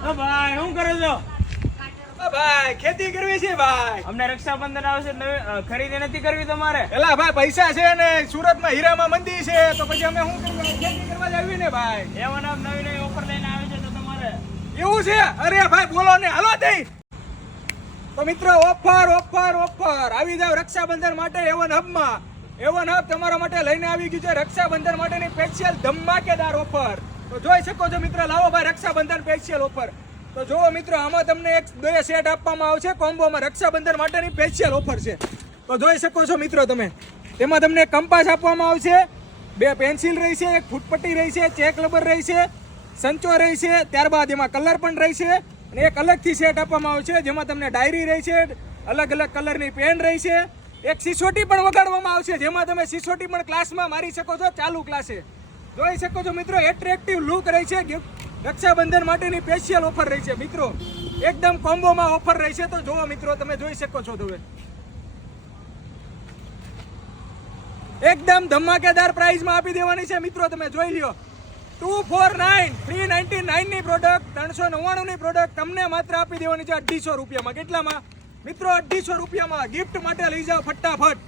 ભાઈ શું કરો છો? ભાઈ ખેતી કરવી છે ભાઈ. અમને રક્ષાબંધન આવશે, ખરીદી નથી કરવી તમારે? એલા ભાઈ પૈસા છે ને સુરતમાં હીરામાં મંદી છે તો પછી અમે શું કરવું? ખેતી કરવા જ આવી ને ભાઈ. એવા નવી નવી ઓફર લઈને આવે છે તો તમારે એવું છે? અરે ભાઈ બોલો ને, હાલો દઈ. તો મિત્રો ઓફર ઓફર ઓફર આવી જાવ રક્ષાબંધન માટે એવન હબમાં. એવન હબ તમારા માટે લઈને આવી ગયું છે રક્ષાબંધન માટેની સ્પેશિયલ ધમાકેદાર ઓફર. તો જોઈ શકો છો મિત્રો, લાવો ભાઈ રક્ષાબંધન સ્પેશિયલ ઓફર. તો જુઓ મિત્રો, આમાં તમને એક બે સેટ આપવામાં આવશે કોમ્બોમાં. રક્ષાબંધન માટેની સ્પેશિયલ ઓફર છે. તો જોઈ શકો છો મિત્રો તમે, તેમાં તમને કંપાસ આપવામાં આવશે, બે પેન્સિલ રહી છે, એક ફૂટપટ્ટી રહી છે, ચેક રબર રહી છે, સંચો રહી છે, ત્યારબાદ એમાં કલર પણ રહી છે અને એક અલગથી સેટ આપવામાં આવશે જેમાં તમને ડાયરી રહી છે, અલગ અલગ કલરની પેન રહી છે, એક સિસોટી પણ વગાડવામાં આવશે જેમાં તમે સિસોટી પણ ક્લાસમાં મારી શકો છો ચાલુ ક્લાસે. જોઈ શકો છો મિત્રો, એટ્રેક્ટિવ લુક રહી છે. રક્ષાબંધન માટેની સ્પેશિયલ ઓફર રહી છે મિત્રો, એકદમ કોમ્બોમાં ઓફર રહી છે. તો જુઓ મિત્રો, તમે જોઈ શકો છો તમે એકદમ ધમાકેદાર પ્રાઇઝમાં આપી દેવાની છે મિત્રો. તમે જોઈ લ્યો, 249 399 ની પ્રોડક્ટ, 399 ની પ્રોડક્ટ તમને માત્ર આપી દેવાની છે 250 રૂપિયામાં. કેટલામાં મિત્રો? 250 રૂપિયામાં. ગિફ્ટ માટે લઈ જાઓ ફટાફટ.